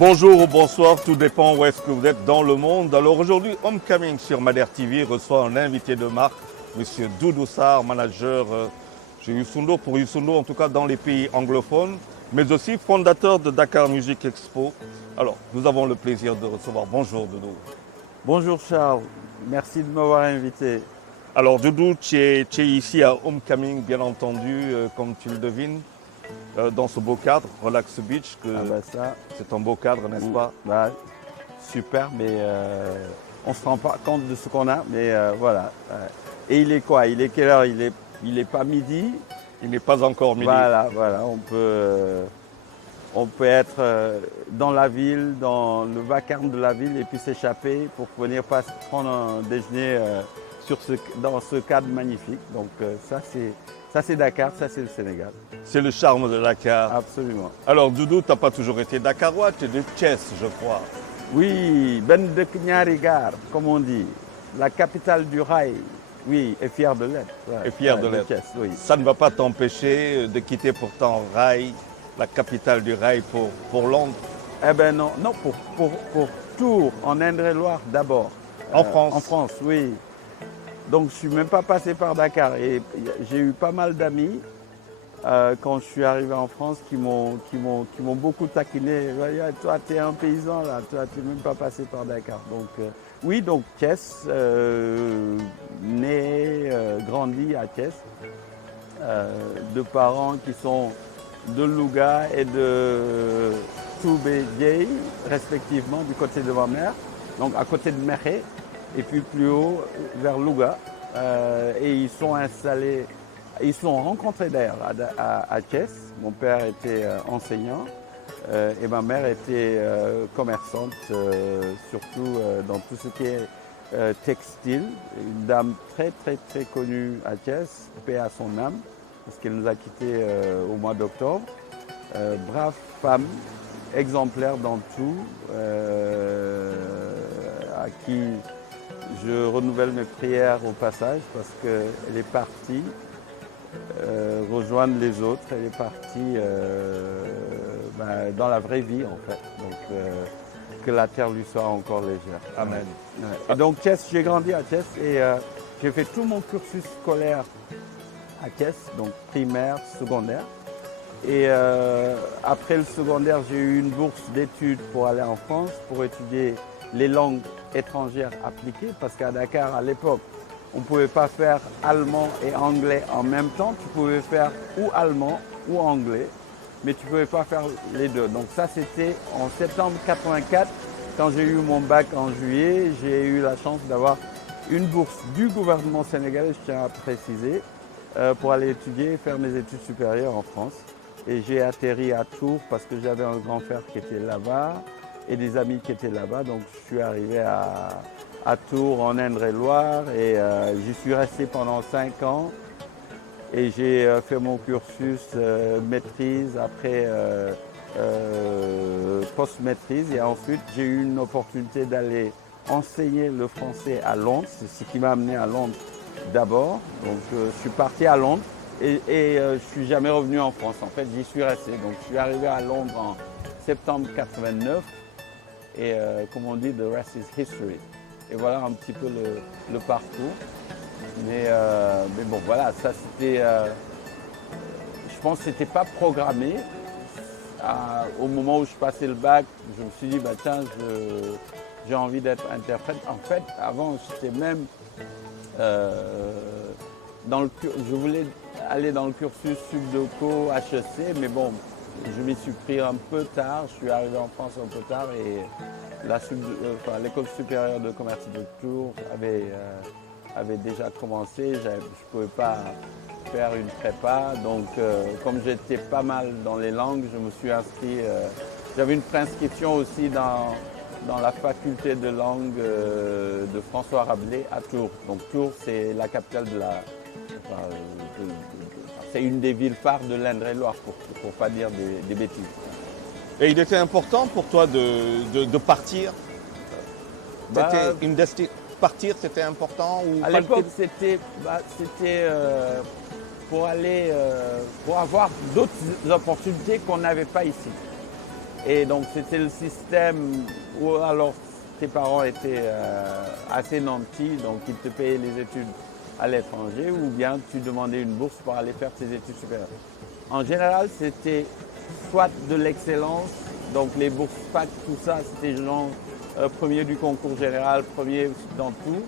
Bonjour ou bonsoir, tout dépend où est-ce que vous êtes dans le monde. Alors aujourd'hui, Homecoming sur Madère TV reçoit un invité de marque, Monsieur Doudou Sarr, manager chez Youssoundo, pour Youssoundo en tout cas dans les pays anglophones, mais aussi fondateur de Dakar Music Expo. Alors, nous avons le plaisir de recevoir. Bonjour Doudou. Bonjour Charles, merci de m'avoir invité. Alors Doudou, tu es ici à Homecoming, bien entendu, comme tu le devines, dans ce beau cadre, Relax Beach, Ça, c'est un beau cadre, n'est-ce pas? super, mais on ne se rend pas compte de ce qu'on a, mais voilà. Et il est quoi? Il est quelle heure? Il est pas midi. Il n'est pas encore midi. Voilà, on peut être dans la ville, dans le vacarme de la ville, et puis s'échapper pour venir prendre un déjeuner dans ce cadre magnifique. Donc ça c'est Dakar, ça c'est le Sénégal. C'est le charme de Dakar. Absolument. Alors Doudou, tu n'as pas toujours été dakarois, tu es de Thiès, je crois. Oui, Ben de Nyarigar, comme on dit, la capitale du rail. Oui, et fier de l'être. Et fier de l'être. Oui. Ça ne va pas t'empêcher de quitter pourtant Rail, la capitale du rail, pour Londres. Eh bien non, pour Tours, en Indre-et-Loire d'abord. En France? En France, oui. Donc je ne suis même pas passé par Dakar. Et j'ai eu pas mal d'amis quand je suis arrivé en France qui m'ont beaucoup taquiné. Toi, tu es un paysan là, toi, tu n'es même pas passé par Dakar. Donc oui, donc Thiès, né, grandi à Thiès, de parents qui sont de Louga et de Toubé-Dieye, respectivement, du côté de ma mère, donc à côté de Mekhe, et puis plus haut vers Louga. Et ils sont installés, ils se sont rencontrés d'ailleurs à Thiès. Mon père était enseignant et ma mère était commerçante, surtout dans tout ce qui est textile. Une dame très très très connue à Thiès, paix à son âme, parce qu'elle nous a quittés au mois d'octobre. Brave femme, exemplaire dans tout, à qui je renouvelle mes prières au passage parce qu'elle est partie rejoindre les autres, elle est partie dans la vraie vie en fait. Donc que la terre lui soit encore légère. Amen. Et donc Thiès, j'ai grandi à Thiès et j'ai fait tout mon cursus scolaire à Thiès, donc primaire, secondaire. Et après le secondaire, j'ai eu une bourse d'études pour aller en France, pour étudier les langues étrangères appliquées, parce qu'à Dakar, à l'époque, on ne pouvait pas faire allemand et anglais en même temps. Tu pouvais faire ou allemand ou anglais, mais tu ne pouvais pas faire les deux. Donc ça, c'était en septembre 84, quand j'ai eu mon bac en juillet, j'ai eu la chance d'avoir une bourse du gouvernement sénégalais, je tiens à préciser, pour aller étudier et faire mes études supérieures en France. Et j'ai atterri à Tours parce que j'avais un grand frère qui était là-bas et des amis qui étaient là-bas. Donc je suis arrivé à Tours en Indre-et-Loire et j'y suis resté pendant 5 ans. Et j'ai fait mon cursus maîtrise, après post-maîtrise. Et ensuite j'ai eu une opportunité d'aller enseigner le français à Londres. C'est ce qui m'a amené à Londres d'abord. Donc je suis parti à Londres. Et je ne suis jamais revenu en France. En fait, j'y suis resté. Donc, je suis arrivé à Londres en septembre 89. Et comme on dit, the rest is history. Et voilà un petit peu le parcours. Mais bon, voilà, ça c'était. Je pense que ce n'était pas programmé. Au moment où je passais le bac, je me suis dit, tiens, j'ai envie d'être interprète. En fait, avant, j'étais même je voulais aller dans le cursus Subdeco, HEC, mais bon, je m'y suis pris un peu tard. Je suis arrivé en France un peu tard et l'école supérieure de commerce de Tours avait déjà commencé. Je ne pouvais pas faire une prépa. Donc, comme j'étais pas mal dans les langues, je me suis inscrit. J'avais une préinscription aussi dans la faculté de langue de François Rabelais à Tours. Donc, Tours, c'est la capitale de la. C'est une des villes phares de l'Indre-et-Loire, pour ne pas dire des bêtises. Et il était important pour toi de partir? Partir, c'était important ou à l'époque, c'était pour aller, pour avoir d'autres opportunités qu'on n'avait pas ici. Et donc c'était le système où alors tes parents étaient assez nantis, donc ils te payaient les études à l'étranger ou bien tu demandais une bourse pour aller faire tes études supérieures. En général, c'était soit de l'excellence, donc les bourses fac, tout ça, c'était genre premier du concours général, premier dans tout.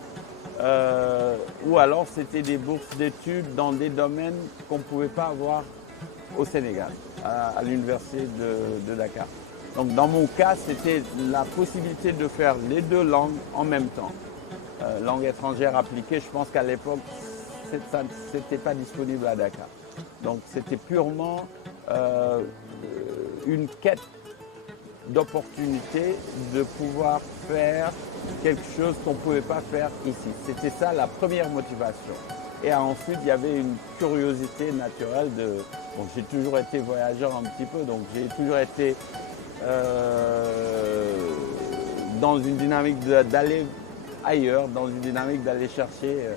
Ou alors c'était des bourses d'études dans des domaines qu'on ne pouvait pas avoir au Sénégal, à l'université de Dakar. Donc dans mon cas, c'était la possibilité de faire les deux langues en même temps. Langue étrangère appliquée, je pense qu'à l'époque, ça n'était pas disponible à Dakar. Donc c'était purement une quête d'opportunité de pouvoir faire quelque chose qu'on ne pouvait pas faire ici. C'était ça la première motivation. Et ensuite, il y avait une curiosité naturelle de... Bon, j'ai toujours été voyageur un petit peu, donc j'ai toujours été dans une dynamique d'aller ailleurs, dans une dynamique d'aller chercher.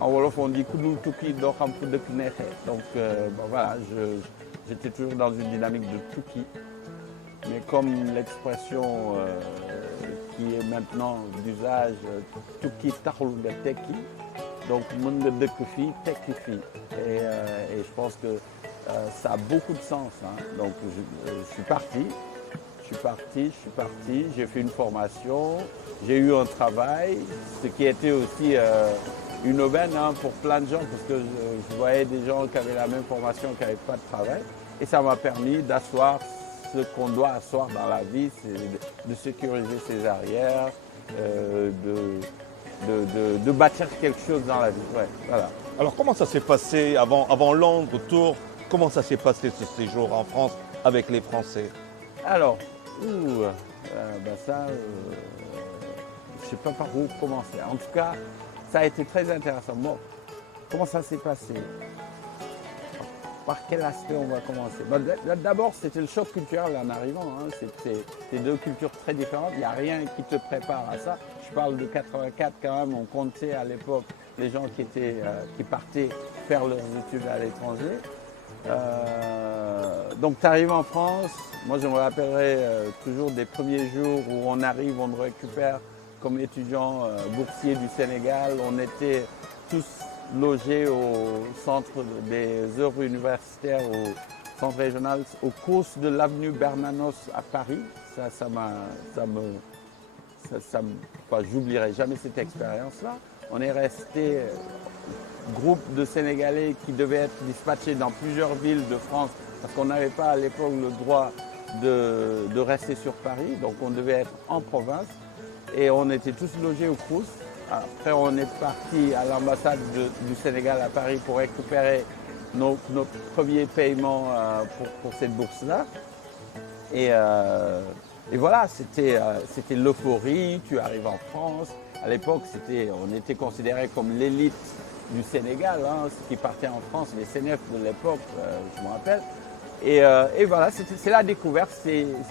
En Wolof, on dit Kudul Tuki Dokham Fudek Nehe. Donc bon, voilà, j'étais toujours dans une dynamique de Tuki. Mais comme l'expression qui est maintenant d'usage, Tuki Tahoul de Teki, donc Munga de Kufi, Teki Fi. Et je pense que ça a beaucoup de sens. Hein. Donc je suis parti, j'ai fait une formation, j'ai eu un travail, ce qui était aussi une aubaine hein, pour plein de gens, parce que je voyais des gens qui avaient la même formation, qui n'avaient pas de travail. Et ça m'a permis d'asseoir ce qu'on doit asseoir dans la vie, c'est de sécuriser ses arrières, de bâtir quelque chose dans la vie. Ouais, voilà. Alors comment ça s'est passé avant Londres, Tours? Comment ça s'est passé ce séjour en France avec les Français? Alors, je ne sais pas par où commencer. En tout cas, ça a été très intéressant. Bon, comment ça s'est passé? Par quel aspect on va commencer? D'abord, c'était le choc culturel en arrivant. Hein. C'était deux cultures très différentes. Il n'y a rien qui te prépare à ça. Je parle de 84 quand même. On comptait à l'époque les gens qui partaient faire leurs études à l'étranger. Donc tu arrives en France. Moi, je me rappellerai toujours des premiers jours où on arrive, on nous récupère comme étudiants boursiers du Sénégal. On était tous logés au centre des heures universitaires, au centre régional, au cours de l'avenue Bernanos à Paris. J'oublierai jamais cette expérience-là. On est resté groupe de Sénégalais qui devaient être dispatchés dans plusieurs villes de France parce qu'on n'avait pas à l'époque le droit de rester sur Paris, donc on devait être en province et on était tous logés au Crous. Après on est parti à l'ambassade du Sénégal à Paris pour récupérer nos premiers paiements pour cette bourse-là. Et voilà, c'était l'euphorie, tu arrives en France. À l'époque, on était considéré comme l'élite du Sénégal, hein, ceux qui partaient en France, les CNF de l'époque, je me rappelle. Et voilà, c'est la découverte,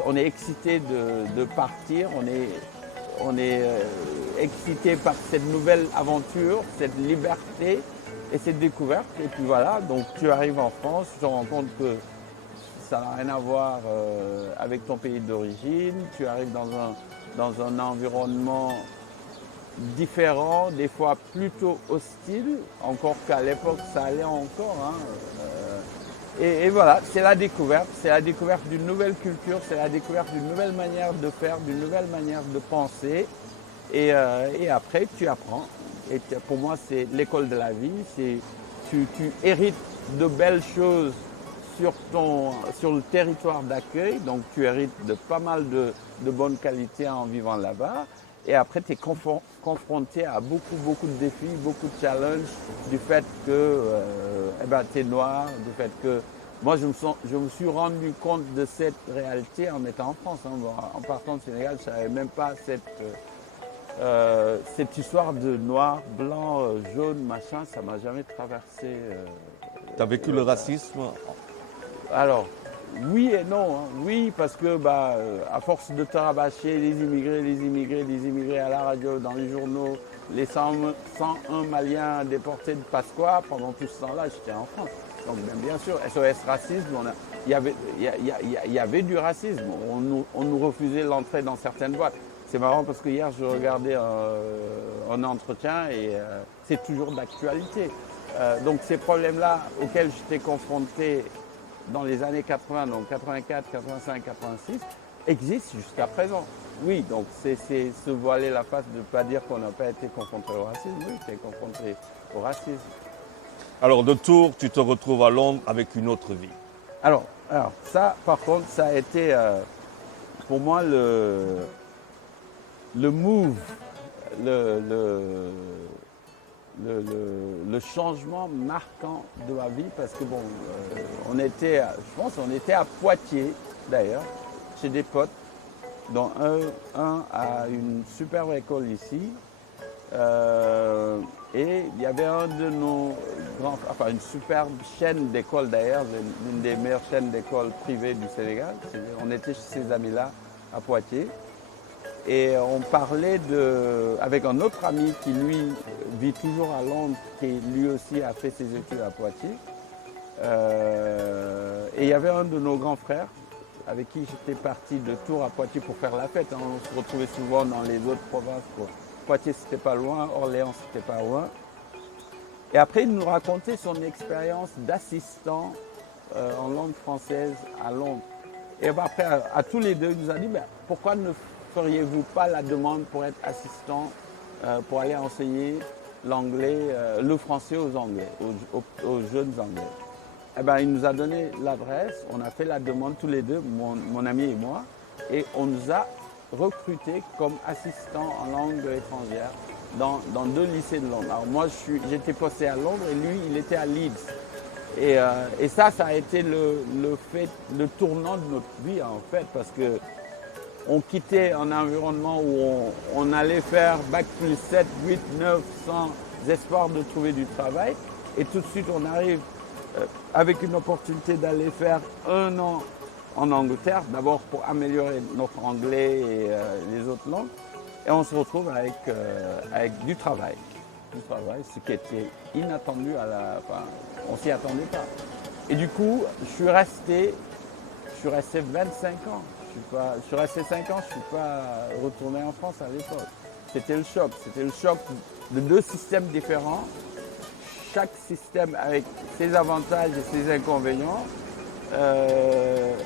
on est excité de partir, on est excité par cette nouvelle aventure, cette liberté et cette découverte. Et puis voilà, donc tu arrives en France, tu te rends compte que ça n'a rien à voir avec ton pays d'origine, tu arrives dans un environnement différent, des fois plutôt hostile, encore qu'à l'époque ça allait encore. Hein. Et voilà, c'est la découverte d'une nouvelle culture, c'est la découverte d'une nouvelle manière de faire, d'une nouvelle manière de penser. Et après, tu apprends. Et pour moi, c'est l'école de la vie. Tu hérites de belles choses sur le territoire d'accueil. Donc, tu hérites de pas mal de bonnes qualités en vivant là-bas. Et après, tu es confronté à beaucoup de défis, beaucoup de challenges du fait que tu es noir, du fait que... Moi, je me suis rendu compte de cette réalité en étant en France. Hein. En partant du Sénégal, je ne savais même pas cette histoire de noir, blanc, jaune, machin, ça ne m'a jamais traversé. Tu as vécu le racisme? Alors, oui et non. Hein. Oui, parce que à force de te rabâcher les immigrés à la radio, dans les journaux, les 101 Maliens déportés de Pasqua, pendant tout ce temps-là, j'étais en France. Donc bien sûr, SOS Racisme, il y avait du racisme. On nous refusait l'entrée dans certaines boîtes. C'est marrant parce que hier, je regardais un entretien et c'est toujours d'actualité. Donc ces problèmes-là auxquels j'étais confronté dans les années 80, donc 84, 85, 86, existent jusqu'à présent. Oui, donc c'est se voiler la face de ne pas dire qu'on n'a pas été confronté au racisme. Oui, j'étais confronté au racisme. Alors de Tours, tu te retrouves à Londres avec une autre vie. Alors ça, par contre, ça a été pour moi le move, le changement marquant de ma vie parce que bon, on était à Poitiers d'ailleurs, chez des potes, dont un a une superbe école ici. Et il y avait un de nos grands, enfin une superbe chaîne d'écoles d'ailleurs, l'une des meilleures chaînes d'écoles privées du Sénégal. On était chez ces amis-là à Poitiers. Et on parlait avec un autre ami qui lui vit toujours à Londres, qui lui aussi a fait ses études à Poitiers. Et il y avait un de nos grands frères avec qui j'étais parti de Tours à Poitiers pour faire la fête. On se retrouvait souvent dans les autres provinces. Poitiers, c'était pas loin, Orléans, c'était pas loin. Et après, il nous racontait son expérience d'assistant en langue française à Londres. Et après, à tous les deux, il nous a dit, pourquoi ne feriez-vous pas la demande pour être assistant, pour aller enseigner l'anglais, le français aux Anglais, aux jeunes Anglais. Eh ben, il nous a donné l'adresse, on a fait la demande tous les deux, mon ami et moi, et on nous a recrutés comme assistants en langue étrangère dans 2 lycées de Londres. Alors moi, j'étais posté à Londres et lui, il était à Leeds. Et ça a été le tournant de notre vie en fait, parce que on quittait un environnement où on allait faire bac plus 7, 8, 9, sans espoir de trouver du travail. Et tout de suite, on arrive avec une opportunité d'aller faire 1 an en Angleterre, d'abord pour améliorer notre anglais et les autres langues. Et on se retrouve avec du travail. Ce qui était inattendu on s'y attendait pas. Et du coup, je suis resté 25 ans. Je suis resté 5 ans, je ne suis pas retourné en France à l'époque. C'était le choc de 2 systèmes différents. Chaque système avec ses avantages et ses inconvénients.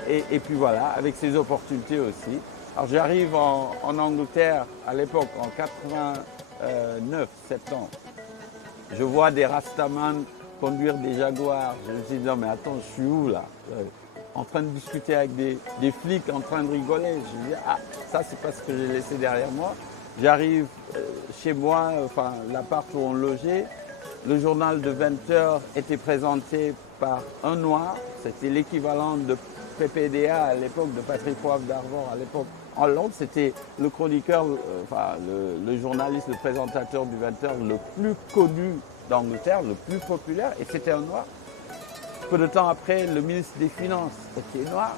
Et puis voilà, avec ses opportunités aussi. Alors j'arrive en Angleterre à l'époque, en 89, 7 ans. Je vois des Rastaman conduire des Jaguars. Je me dis non mais attends, je suis où là? En train de discuter avec des flics, en train de rigoler. Je dis ça c'est pas ce que j'ai laissé derrière moi. J'arrive chez moi, enfin l'appart où on logeait. Le journal de 20 heures était présenté par un noir. C'était l'équivalent de PPDA à l'époque, de Patrick Poivre d'Arvor à l'époque. En Londres, c'était le chroniqueur, le journaliste, le présentateur du 20 heures le plus connu d'Angleterre, le plus populaire, et c'était un noir. Peu de temps après, le ministre des Finances était noir,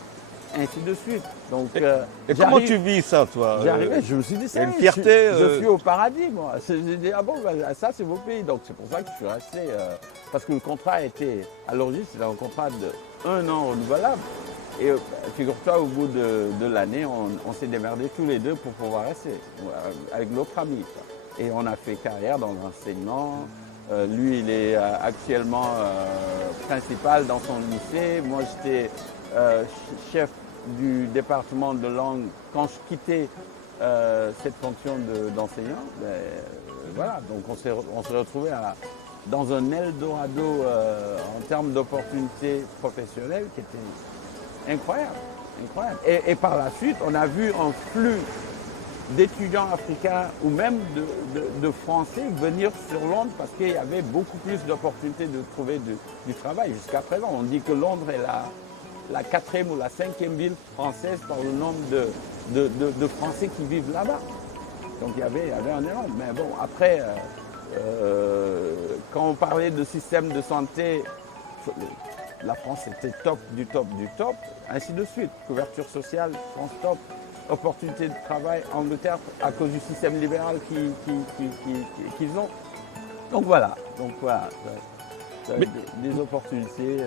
ainsi de suite. Donc, et comment tu vis ça, toi? J'arrivais, je me suis dit, ça, une fierté, je suis au paradis, moi. J'ai dit, ah bon, ça c'est vos pays. Donc c'est pour ça que je suis resté, parce que le contrat était, à l'origine, c'était un contrat de 1 an renouvelable. Et figure-toi, au bout de l'année, on s'est démerdés tous les deux pour pouvoir rester, avec l'autre ami. Et on a fait carrière dans l'enseignement. Lui, il est actuellement principal dans son lycée. Moi, j'étais chef du département de langue quand je quittais cette fonction d'enseignant. Voilà, donc on s'est retrouvé dans un Eldorado en termes d'opportunités professionnelles qui était incroyable. Et par la suite, on a vu un flux d'étudiants africains ou même de Français venir sur Londres parce qu'il y avait beaucoup plus d'opportunités de trouver du travail. Jusqu'à présent, on dit que Londres est la 4e ou la 5e ville française par le nombre de Français qui vivent là-bas. Donc il y avait un énorme. Mais bon, après, quand on parlait de système de santé, la France était top du top du top, ainsi de suite. Couverture sociale, France top. Opportunité de travail, Angleterre, à cause du système libéral qu'ils ont. Donc voilà. des opportunités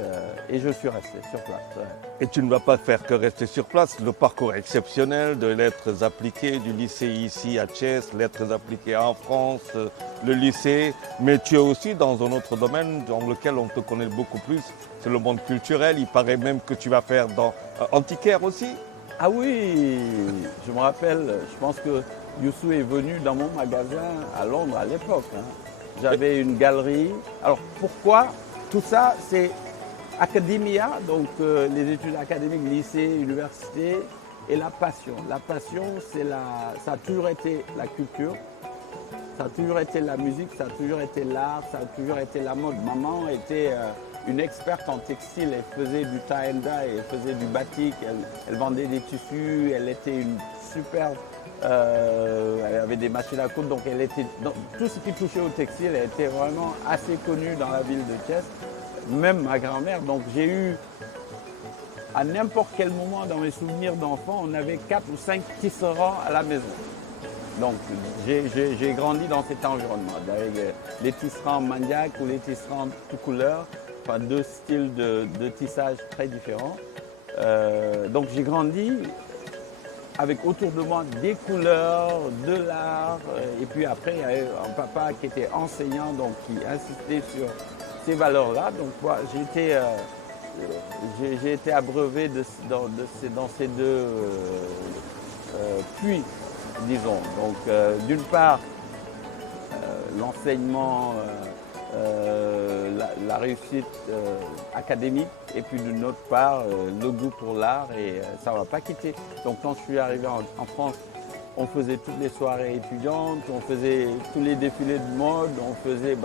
et je suis resté sur place. Ouais. Et tu ne vas pas faire que rester sur place. Le parcours exceptionnel de lettres appliquées du lycée ici à Thiès, lettres appliquées en France, le lycée. Mais tu es aussi dans un autre domaine dans lequel on te connaît beaucoup plus, c'est le monde culturel. Il paraît même que tu vas faire dans antiquaire aussi. Ah oui, je me rappelle, je pense que Youssou est venu dans mon magasin à Londres à l'époque. Hein. J'avais une galerie. Alors pourquoi tout ça? C'est academia, donc les études académiques, lycée, université, et la passion. La passion, ça a toujours été la culture, ça a toujours été la musique, ça a toujours été l'art, ça a toujours été la mode. Maman était une experte en textile, elle faisait du tie and dye, elle faisait du batik, elle vendait des tissus, elle était une superbe. Elle avait des machines à coudre, donc elle était dans tout ce qui touchait au textile, elle était vraiment assez connue dans la ville de Thiès, même ma grand-mère. Donc j'ai eu, à n'importe quel moment dans mes souvenirs d'enfant, on avait 4 ou 5 tisserands à la maison. Donc j'ai grandi dans cet environnement, avec les tisserands maniaques ou les tisserands tout couleur, enfin deux styles de tissage très différents. Donc j'ai grandi avec autour de moi des couleurs, de l'art, et puis après il y avait un papa qui était enseignant, donc qui insistait sur ces valeurs-là. Donc moi, j'ai été abreuvé dans ces deux puits, disons. Donc d'une part, l'enseignement, la réussite académique, et puis d'une autre part, le goût pour l'art, et ça ne va pas quitter. Donc quand je suis arrivé en France, on faisait toutes les soirées étudiantes, on faisait tous les défilés de mode, on faisait,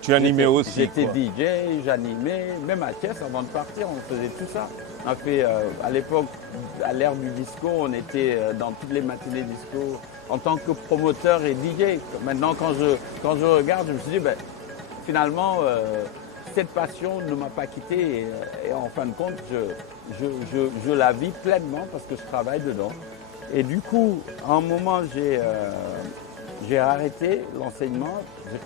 Tu animais aussi. J'étais DJ, j'animais, même à Thiès, avant de partir, on faisait tout ça. On a fait, à l'époque, à l'ère du disco, on était dans toutes les matinées disco en tant que promoteur et DJ. Maintenant, quand je regarde, je me suis dit, finalement, cette passion ne m'a pas quitté et en fin de compte, je la vis pleinement parce que je travaille dedans. Et du coup, à un moment, j'ai arrêté l'enseignement. Je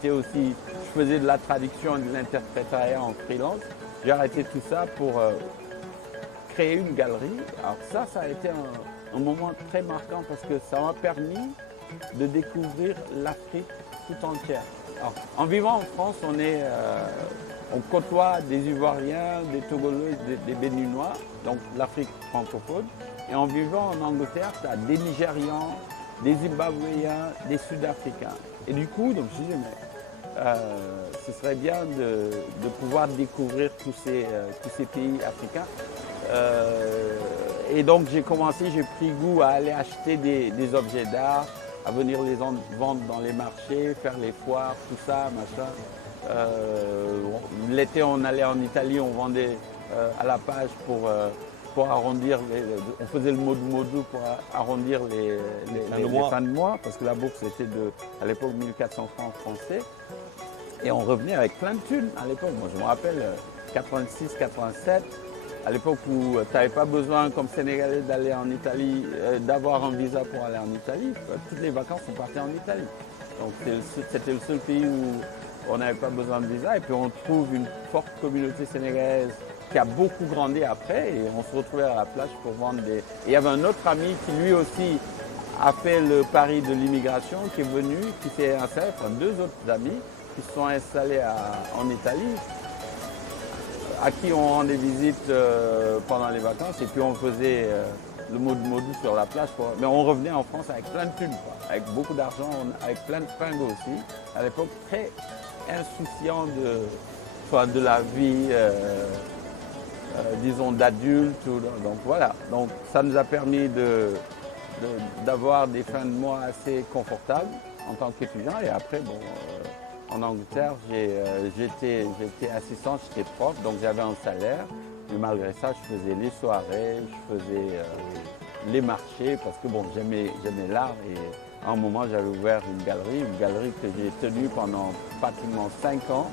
faisais de la traduction et de l'interprétariat en freelance. J'ai arrêté tout ça pour créer une galerie. Alors ça a été un moment très marquant parce que ça m'a permis de découvrir l'Afrique tout entière. Alors, en vivant en France, on côtoie des Ivoiriens, des Togolais, des Béninois, donc l'Afrique francophone. Et en vivant en Angleterre, tu as des Nigérians, des Zimbabwéens, des Sud-Africains. Et du coup, donc, je me suis dit, ce serait bien de pouvoir découvrir tous ces pays africains. Et donc, j'ai pris goût à aller acheter des objets d'art, à venir les vendre dans les marchés, faire les foires, tout ça, machin. L'été, on allait en Italie, on vendait à la page pour arrondir, on faisait le modou pour arrondir les fins de mois, parce que la bourse était à l'époque 1400 francs français. Et on revenait avec plein de thunes à l'époque. Moi, je me rappelle, 86, 87, à l'époque où tu n'avais pas besoin, comme Sénégalais, d'aller en Italie, d'avoir un visa pour aller en Italie. Toutes les vacances, on partait en Italie. Donc, c'était le seul pays où on n'avait pas besoin de visa. Et puis, on trouve une forte communauté sénégalaise qui a beaucoup grandi après. Et on se retrouvait à la plage pour vendre des... Et il y avait un autre ami qui, lui aussi, a fait le pari de l'immigration, qui est venu, qui s'est installé, enfin, deux autres amis qui se sont installés en Italie, à qui on rendait visite pendant les vacances, et puis on faisait le modou sur la plage. Mais on revenait en France avec plein de thunes, avec beaucoup d'argent, avec plein de fringues aussi. À l'époque, très insouciant de la vie, disons, d'adulte. Donc voilà, donc ça nous a permis d'avoir des fins de mois assez confortables en tant qu'étudiant. Et après, en Angleterre, j'étais assistant, j'étais prof, donc j'avais un salaire. Mais malgré ça, je faisais les soirées, je faisais les marchés, parce que j'aimais l'art. Et à un moment, j'avais ouvert une galerie que j'ai tenue pendant pratiquement 5 ans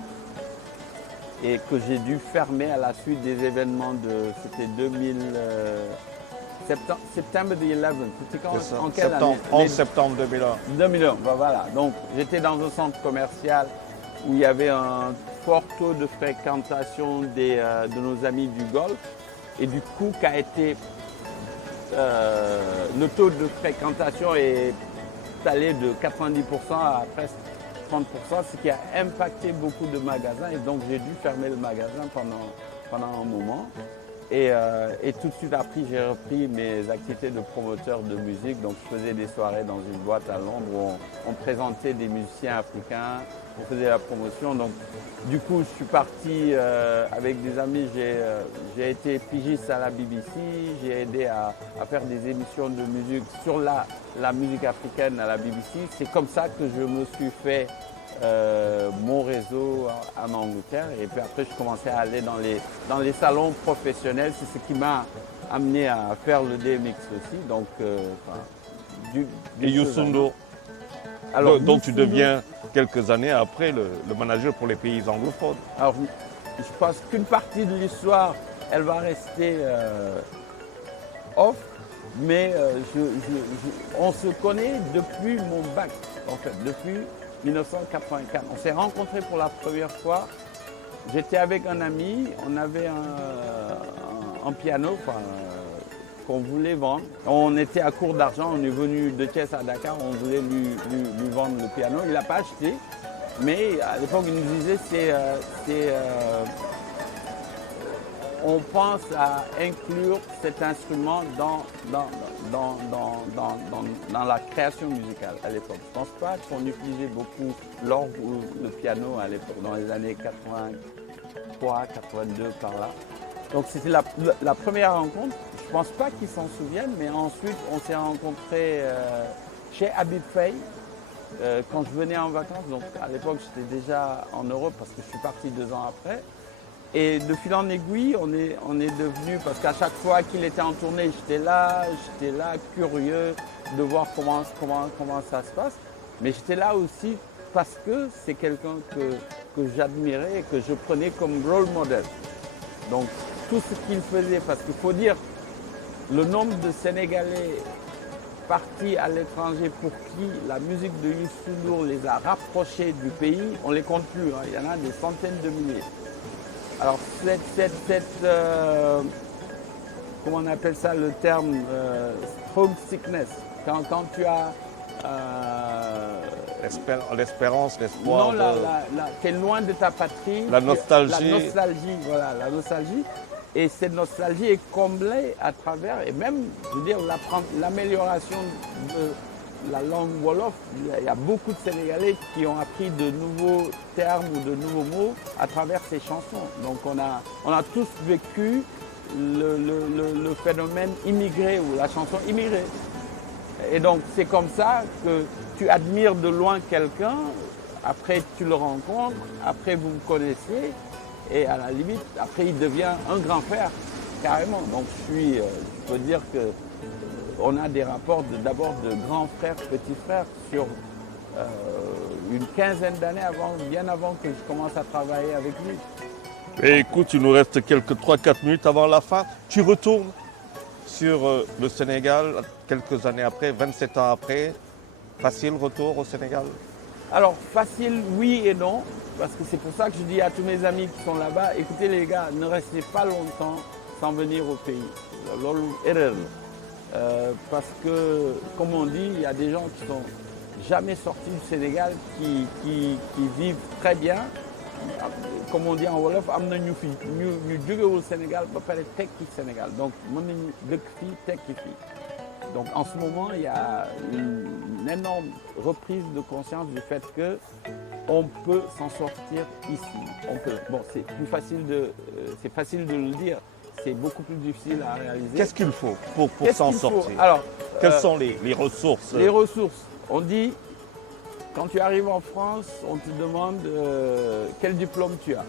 et que j'ai dû fermer à la suite des événements c'était 2000... Septembre 2011, c'était en quelle année? 11 septembre 2001. 2001, voilà. Donc j'étais dans un centre commercial où il y avait un fort taux de fréquentation de nos amis du Golfe. Et du coup, le taux de fréquentation est allé de 90% à presque 30%, ce qui a impacté beaucoup de magasins. Et donc, j'ai dû fermer le magasin pendant un moment. Et tout de suite après, j'ai repris mes activités de promoteur de musique. Donc, je faisais des soirées dans une boîte à Londres où on présentait des musiciens africains, on faisait la promotion. Donc, du coup, je suis parti avec des amis. J'ai été pigiste à la BBC. J'ai aidé à faire des émissions de musique sur la musique africaine à la BBC. C'est comme ça que je me suis fait mon réseau en Angleterre. Et puis après, je commençais à aller dans les salons professionnels. C'est ce qui m'a amené à faire le DMX aussi. Donc, Et Youssou N'Dour, alors, dont tu Youssou deviens quelques années après le manager pour les pays anglophones. Alors, je pense qu'une partie de l'histoire, elle va rester off, mais on se connaît depuis mon bac, en fait, depuis 1984. On s'est rencontrés pour la première fois. J'étais avec un ami, on avait un piano qu'on voulait vendre. On était à court d'argent, on est venu de Thiès à Dakar, on voulait lui vendre le piano. Il n'a pas acheté, mais à l'époque il nous disait on pense à inclure cet instrument dans la création musicale à l'époque. Je ne pense pas qu'on utilisait beaucoup l'orgue ou le piano à l'époque, dans les années 83, 82 par là. Donc c'était la première rencontre. Je ne pense pas qu'ils s'en souviennent, mais ensuite on s'est rencontrés chez Habib Faye quand je venais en vacances. Donc à l'époque j'étais déjà en Europe parce que je suis parti 2 ans après. Et de fil en aiguille, on est devenu, parce qu'à chaque fois qu'il était en tournée, j'étais là, curieux de voir comment ça se passe. Mais j'étais là aussi parce que c'est quelqu'un que j'admirais et que je prenais comme role model. Donc tout ce qu'il faisait, parce qu'il faut dire, le nombre de Sénégalais partis à l'étranger pour qui la musique de Youssou N'Dour les a rapprochés du pays, on ne les compte plus, hein. Il y en a des centaines de milliers. Alors, comment on appelle ça, le terme home sickness, quand tu as... L'espérance, l'espoir. Non, tu es loin de ta patrie. La nostalgie. La nostalgie, voilà, la nostalgie. Et cette nostalgie est comblée à travers, et même, je veux dire, l'amélioration de la langue Wolof. Il y a beaucoup de Sénégalais qui ont appris de nouveaux termes ou de nouveaux mots à travers ces chansons. Donc on a tous vécu le phénomène immigré ou la chanson immigrée. Et donc c'est comme ça que tu admires de loin quelqu'un, après tu le rencontres, après vous vous connaissez, et à la limite, après il devient un grand frère, carrément. Donc je peux dire que on a des rapports d'abord de grands frères, petits frères sur une quinzaine d'années bien avant que je commence à travailler avec lui. Et écoute, il nous reste quelques 3-4 minutes avant la fin. Tu retournes sur le Sénégal quelques années après, 27 ans après. Facile retour au Sénégal? Alors facile, oui et non, parce que c'est pour ça que je dis à tous mes amis qui sont là-bas, écoutez les gars, ne restez pas longtemps sans venir au pays. Lolo erreur. Parce que, comme on dit, il y a des gens qui sont jamais sortis du Sénégal, qui vivent très bien. Comme on dit en Wolof, am na ñu jógewul Sénégal ba pare tekki Sénégal. Donc mën nañu dëkk fii tekki fii. Donc en ce moment, il y a une énorme reprise de conscience du fait que on peut s'en sortir ici. On peut. Bon, c'est facile de le dire. C'est beaucoup plus difficile à réaliser. Qu'est-ce qu'il faut pour s'en sortir? Alors, quelles sont les ressources? Les ressources. On dit, quand tu arrives en France, on te demande quel diplôme tu as.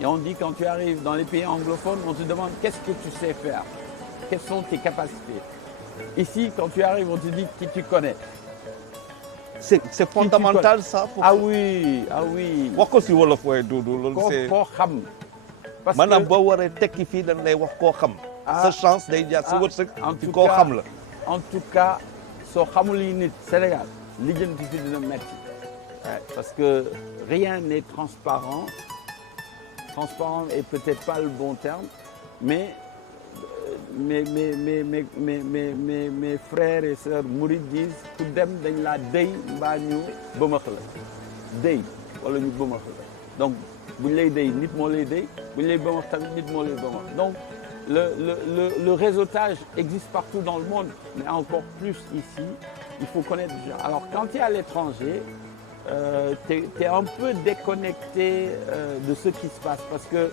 Et on dit, quand tu arrives dans les pays anglophones, on te demande qu'est-ce que tu sais faire, quelles sont tes capacités. Ici, quand tu arrives, on te dit qui tu connais. C'est fondamental ça pour... Ah oui, ah oui. Wax ko si wolof waaye Doudou loolu c'est... koo xam. Parce maanaam que boo waree tekki fii dañ lay wax koo xam. sa chance day jaar sa wërsëg ci koo xam la. En tout cas, soo xamul yi nit Sénégal lijjanti fi dina metti. Ouais, parce que rien n'est transparent. Transparent est peut-être pas le bon terme, mais mes frères et sœurs mourides disent ku dem dañ la dey mbaa ñu bëmax la dey wala ñu bëmax la donc buñ lay dey nit moo lay dey buñ lay bëmax tamit nit moo lay bëmax donc le réseautage existe partout dans le monde, mais encore plus ici. Il faut connaître les gens. Alors quand tu es à l'étranger, tu es un peu déconnecté de ce qui se passe parce que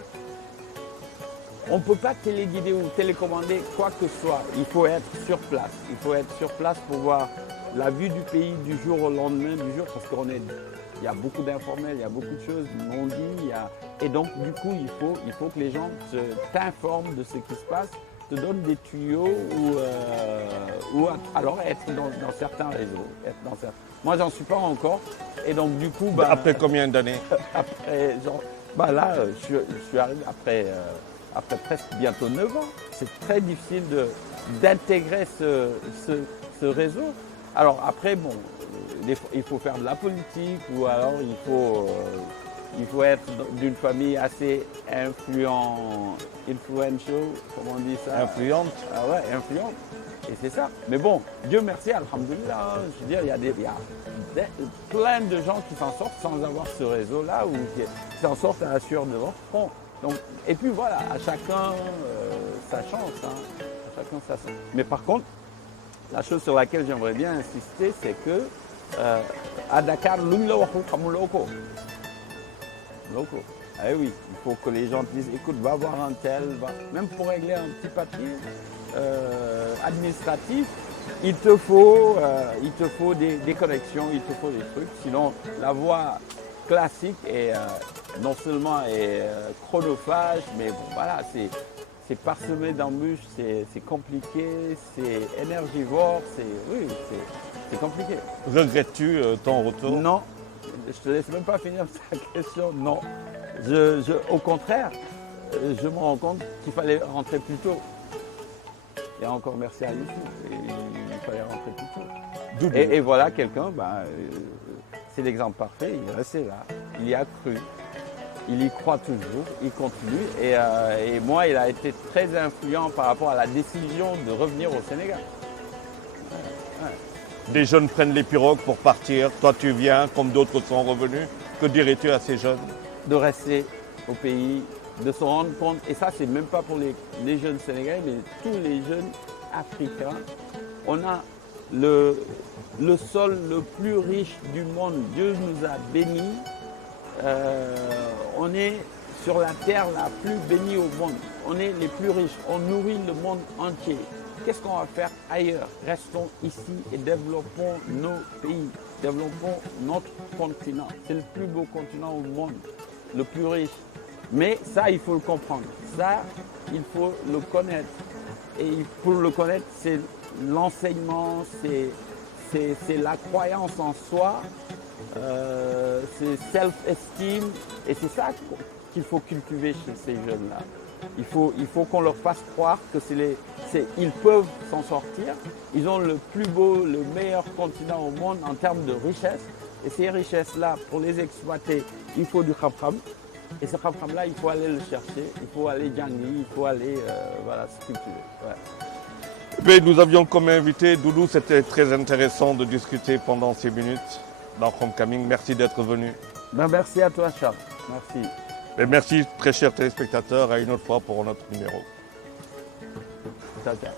on ne peut pas téléguider ou télécommander quoi que ce soit. Il faut être sur place. Il faut être sur place pour voir la vue du pays du jour au lendemain du jour parce il y a beaucoup d'informels, il y a beaucoup de choses non dites. Et donc, du coup, il faut que les gens t'informent de ce qui se passe, te donnent des tuyaux ou alors être dans certains réseaux. Moi, j'en suis pas encore. Et donc, du coup... Après combien d'années? Après, là, je suis arrivé après presque bientôt 9 ans. C'est très difficile d'intégrer ce réseau. Alors après, bon, il faut faire de la politique ou alors il faut être d'une famille assez influential, comment on dit ça? Influente. Ah ouais, influente. Et c'est ça. Mais bon, Dieu merci, alhamdoulilah. Je veux dire, il y a plein de gens qui s'en sortent sans avoir ce réseau-là ou qui s'en sortent à la sueur de leur front. Donc, et puis voilà, à chacun sa chance. Hein. À chacun sa chance. Mais par contre, la chose sur laquelle j'aimerais bien insister, c'est que à Dakar, locaux. Ah oui, il faut que les gens te disent, écoute, va voir un tel, même pour régler un petit papier administratif, il te faut des connexions, il te faut des trucs. Sinon, la voie classique est non seulement chronophage, mais bon, voilà, c'est parsemé d'embûches, c'est compliqué, c'est énergivore, c'est compliqué. Regrettes-tu ton retour? Non, je te laisse même pas finir ta question, non. Au contraire, je me rends compte qu'il fallait rentrer plus tôt. Et encore merci à Youssouf, il fallait rentrer plus tôt. Et voilà quelqu'un, c'est l'exemple parfait, il est resté là, il y a cru. Il y croit toujours, il continue. Et moi, il a été très influent par rapport à la décision de revenir au Sénégal. Ouais. Des jeunes prennent les pirogues pour partir. Toi, tu viens, comme d'autres sont revenus. Que dirais-tu à ces jeunes? De rester au pays, de se rendre compte. Et ça, c'est même pas pour les jeunes Sénégalais, mais tous les jeunes africains. On a le sol le plus riche du monde. Dieu nous a bénis. On est sur la terre la plus bénie au monde. On est les plus riches. On nourrit le monde entier. Qu'est-ce qu'on va faire ailleurs? Restons ici et développons nos pays. Développons notre continent. C'est le plus beau continent au monde, le plus riche. Mais ça, il faut le comprendre. Ça, il faut le connaître. Et pour le connaître, c'est l'enseignement, c'est la croyance en soi. C'est self-esteem et c'est ça qu'il faut cultiver chez ces jeunes-là. Il faut qu'on leur fasse croire que ils peuvent s'en sortir. Ils ont le plus beau, le meilleur continent au monde en termes de richesse. Et ces richesses-là, pour les exploiter, il faut du kham-kham. Et ce kham-kham-là, il faut aller le chercher, il faut aller jangli, il faut aller se cultiver. Ouais. Mais nous avions comme invité Doudou, c'était très intéressant de discuter pendant ces minutes dans Homecoming. Merci d'être venu. Merci à toi, Charles. Merci. Et merci, très chers téléspectateurs, à une autre fois pour notre numéro. Ciao, ciao.